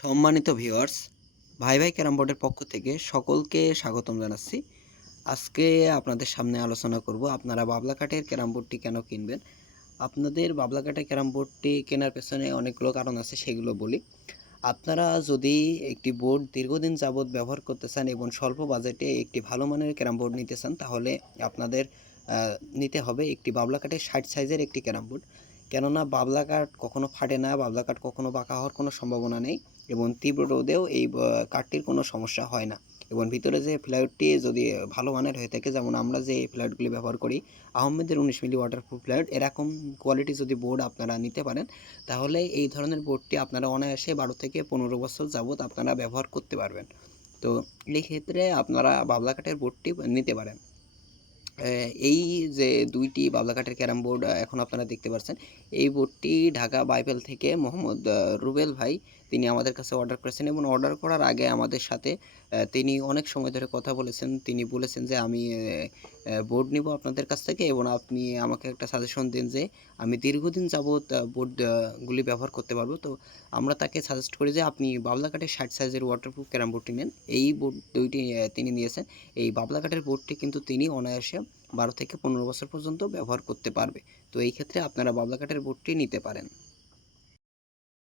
সম্মানিত ভিউয়ার্স ভাই ভাই ক্যারাম বোর্ডের পক্ষ থেকে সকলকে স্বাগতম জানাচ্ছি। আজকে আপনাদের সামনে আলোচনা করব, আপনারা বাবলা কাঠের ক্যারাম বোর্ডটি কেন কিনবেন? আপনাদের বাবলা কাঠের ক্যারাম বোর্ডটি কেনার পেছনে অনেকগুলো কারণ আছে, সেগুলো বলি। আপনারা যদি একটি বোর্ড দীর্ঘদিন যাবৎ ব্যবহার করতে চান এবং স্বল্প বাজেটে একটি ভালো মানের ক্যারাম বোর্ড নিতে চান, তাহলে আপনাদের নিতে হবে একটি বাবলা কাঠের ষাট সাইজের একটি ক্যারাম বোর্ড। কেননা বাবলা কাঠ কখনো ফাটে না, বাবলা কাঠ কখনো বাঁকা হওয়ার কোনো সম্ভাবনা নেই এবং তীব্র রোদেও এই কাঠটির কোনো সমস্যা হয় না। এবং ভিতরে যে ফ্লাইটটি যদি ভালো মানের হয়ে থাকে, যেমন আমরা যে ফ্লাইটগুলি ব্যবহার করি, আহমেদের উনিশ মিলি ওয়াটারপ্রুফ ফ্লাইট এরকম কোয়ালিটি যদি বোর্ড আপনারা নিতে পারেন, তাহলে এই ধরনের বোর্ডটি আপনারা অনায়াসে বারো থেকে পনেরো বছর যাবৎ আপনারা ব্যবহার করতে পারবেন। তো এই ক্ষেত্রে আপনারা বাবলা কাঠের বোর্ডটি নিতে পারেন। এই যে দুইটি বাবলাঘাটের ক্যারাম বোর্ড এখন আপনারা দেখতে পাচ্ছেন এই বোর্ডটি ঢাকা বাইপেল থেকে মোহাম্মদ রুবেল ভাই, তিনি আমাদের কাছে অর্ডার করেছেন এবং অর্ডার করার আগে আমাদের সাথে তিনি অনেক সময় ধরে কথা বলেছেন। তিনি বলেছেন যে আমি বোর্ড নিব আপনাদের কাছ থেকে এবং আপনি আমাকে একটা সাজেশন দিন যে আমি দীর্ঘদিন যাবৎ বোর্ডগুলি ব্যবহার করতে পারব। তো আমরা তাকে সাজেস্ট করি যে আপনি বাবলা কাঠের ষাট সাইজের ওয়াটারপ্রুফ ক্যারাম বোর্ডটি নেন। এই বোর্ড দুইটি তিনি নিয়েছেন। এই বাবলা কাঠের বোর্ডটি কিন্তু তিনি অনায়াসে বারো থেকে পনেরো বছর পর্যন্ত ব্যবহার করতে পারবে। তো এই ক্ষেত্রে আপনারা বাবলা কাঠের বোর্ডটি নিতে পারেন।